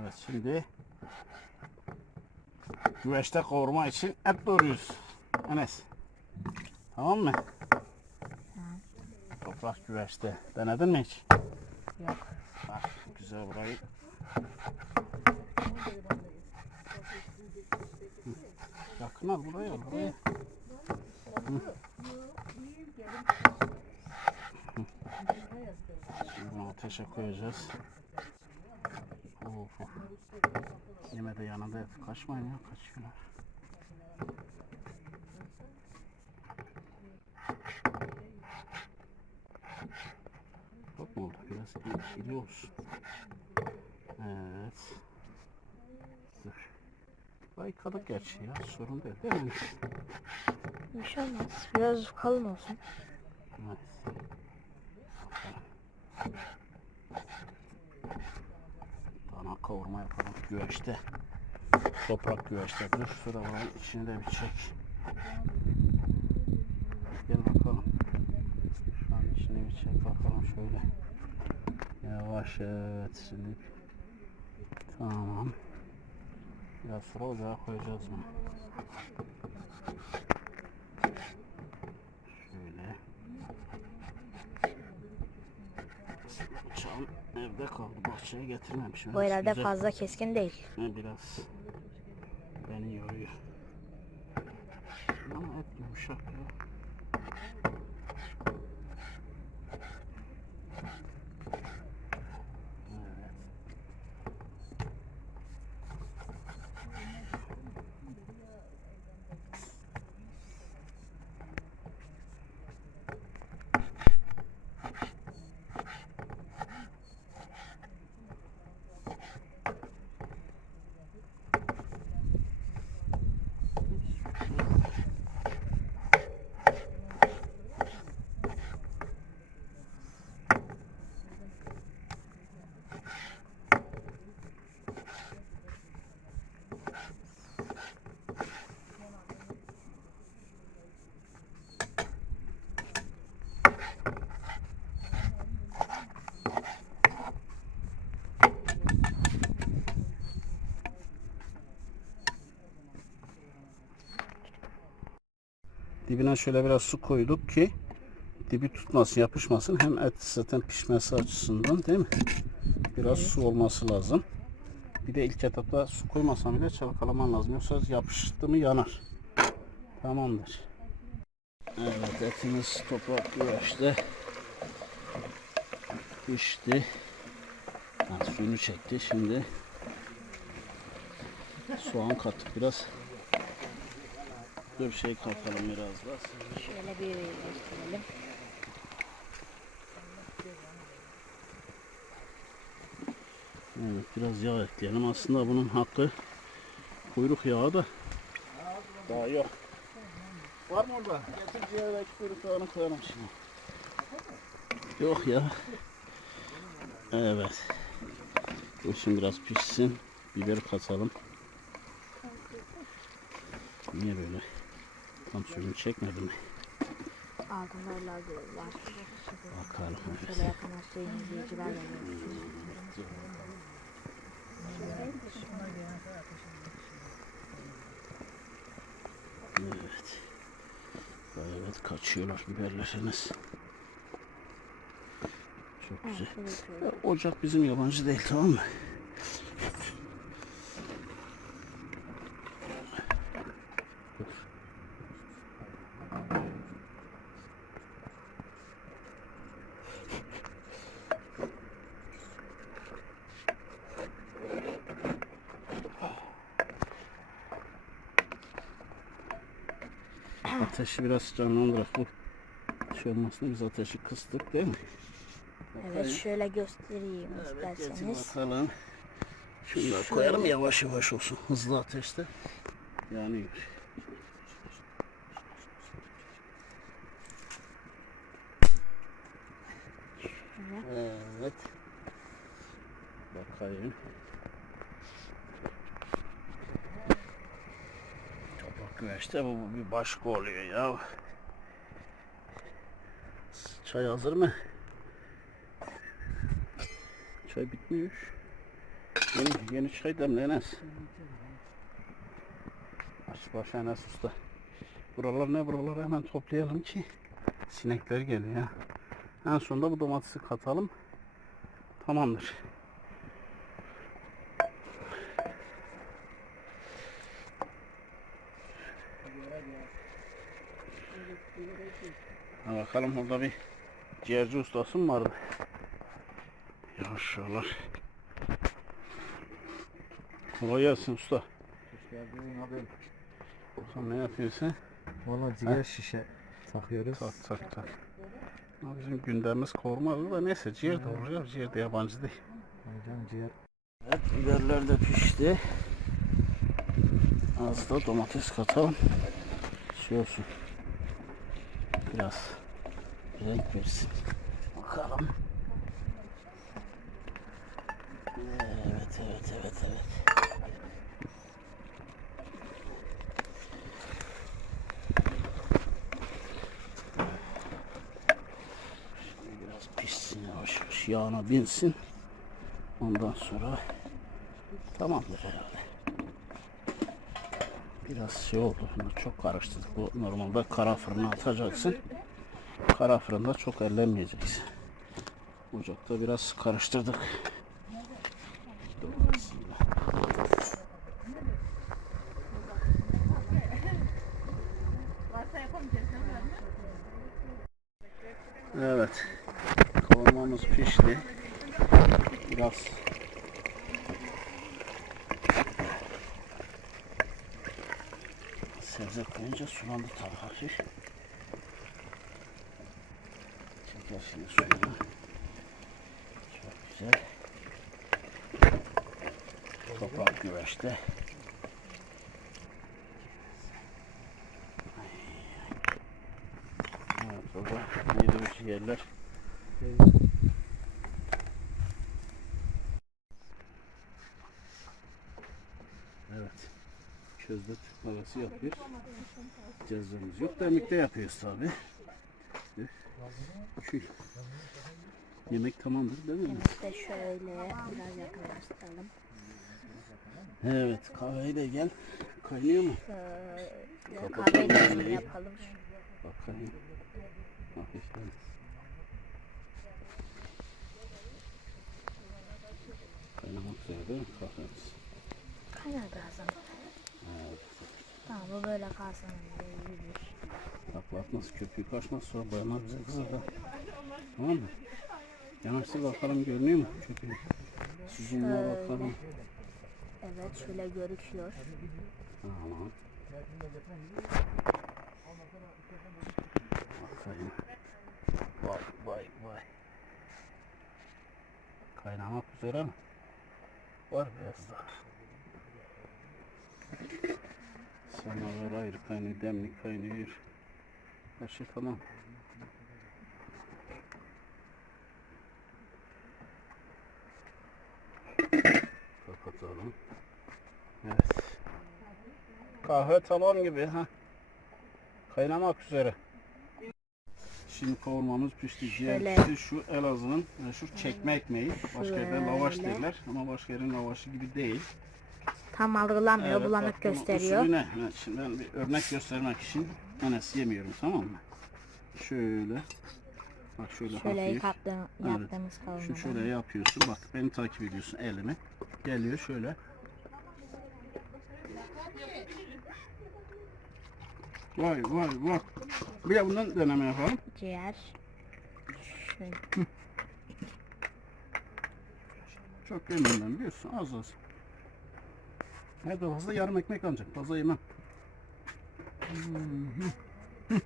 Evet şimdi güveçte kavurma için et doğruyoruz. Enes. Tamam mı? Toprak güveçte. Denedin mi hiç? Yok. Bak güzel burayı. Yakın al burayı al burayı. Hı. Bunu ateşe koyacağız. Yeme de yanında et. Kaçmayın ya kaçıyorlar. Çok mu oldu? Biraz iri, olsun. Evet. Dur. Vay yıkadık gerçi ya. Sorun değil değil mi? Olmaz. Biraz kalın olsun. Evet. Dana kavurma yapalım güveçte. Toprak güveçte. Dur şurada buranın içini de bir çek. Gel bakalım. Şu an içini bir çek bakalım şöyle. Yavaş evet şimdi. Tamam. Biraz sonra ocağa koyacağız bunu. Şöyle. Bıçağım evde kaldı. Bahçeye getirmemişim. Bu herhalde güzel. fazla keskin değil. Ne biraz beni yoruyor. Ama et yumuşak ya. Evet. Dibine şöyle biraz su koyduk ki dibi tutmasın, yapışmasın. Hem et zaten pişmesi açısından değil mi? Biraz su olması lazım. Bir de ilk etapta su koymasam bile çalkalaman lazım. Yoksa yapıştı mı yanar. Tamamdır. Evet etimiz toprak güveçte pişti. Ha, suyunu çekti. Şimdi soğan kattık biraz. Dur şey katalım biraz da. Şöyle bir gösterelim. Evet, biraz yağ ekleyelim. Aslında bunun hakkı kuyruk yağı da daha yok. Var mı orada? Getir ciğerdeki kuyruk yağını koyalım şimdi. Yok ya. Evet. Bu şimdi biraz pişsin. Biber katalım. Niye böyle? Tam suyunu çekmedi mi? Altında var. Bakalım. Şöyle yakınlaştırayım izleyiciler geliyor. Evet. Evet kaçıyorlar biberleriniz. Çok güzel. ocak bizim yabancı değil tamam mı? Ateşi biraz canlandırarak bu şey olmasın biz ateşi kıstık değil mi? Evet şöyle göstereyim Evet, isterseniz. bakalım. Şunu da koyalım yavaş yavaş olsun. Hızlı ateşte. Yanıyor. Evet. Bakayım. Toprak güveçte bu, bir başka oluyor ya. Çay hazır mı? Çay bitmiş. Yeni, yeni çay demle Enes. Aç baş Enes usta. Buralar ne buraları hemen toplayalım ki sinekler geliyor ya. En sonunda bu domatesi katalım. Tamamdır. Ha bakalım orada bir ciğerci ustası mı vardı? Yavaşlar. Kolay gelsin usta. Hoş geldin abi. Sen ne yapıyorsun? Valla ciğer şişe takıyoruz. Tak tak tak. Ama bizim gündemimiz kormalı da neyse ciğer de olur ya ciğer de yabancı değil. Hocam ciğer. Evet biberler de pişti. Az da domates katalım. Şey olsun. Biraz renk versin. Bakalım. Evet evet evet evet. Şimdi biraz pişsin yavaş yavaş yağına binsin. Ondan sonra tamamdır herhalde. Biraz şey oldu. Çok karıştırdık. Bu normalde kara fırına atacaksın. Kara fırında çok ellemeyeceksin. Ocakta biraz karıştırdık. Evet. Kavurmamız pişti. Biraz sebze koyunca sulandı tabii hafif. Şimdi suyunu. Çok güzel. Toprak güveçte. Evet baba. Neydi bu yerler? Evet. Közde Türk kahvesi yapıyoruz. Cezvemiz yok. Demlikte yapıyoruz tabi. Kül. Yemek tamamdır değil mi? İşte şöyle biraz yakınlaştıralım. Evet kahveyi de gel. Kaynıyor mu? Kapatalım kahveyi yapalım. Bakayım. Hafiften. Kaynamak üzere değil mi kahvemiz? Kaynar birazdan. Evet. Tamam bu böyle kalsın. Yürür. Bak nasıl köpüğü kaçmaz sonra bayanlar bize kızar da. Tamam mı? Yanaştır bakalım görünüyor mu köpüğü? Şöyle. bakalım. Evet şöyle görüküyor. Tamam. Bakayım. Vay vay vay. Kaynamak üzere mi? Var biraz daha. Semaver ayrı kaynıyor, demlik kaynıyor. Her şey tamam. Kapatalım. Evet. Kahve tamam gibi ha. Kaynamak üzere. Şimdi kavurmamız pişti. Şöyle. pişti. Şu Elazığ'ın meşhur çekme ekmeği. Başka yerde lavaş derler ama başka yerin lavaşı gibi değil. Tam algılamıyor Evet, bulanık gösteriyor. usulü ne? Evet, şimdi ben bir örnek göstermek için Enes yemiyorum tamam mı? Şöyle. Bak şöyle, Şöyle hafif. Evet. yaptığımız kavurmadan. şöyle yapıyorsun. Bak beni takip ediyorsun elimi. Geliyor şöyle. Vay vay vay. Bir de bundan deneme yapalım. Ciğer. Şöyle. Çok yemem ben biliyorsun az az. Ne de fazla yarım ekmek ancak fazla yemem. Hı hı. Hı.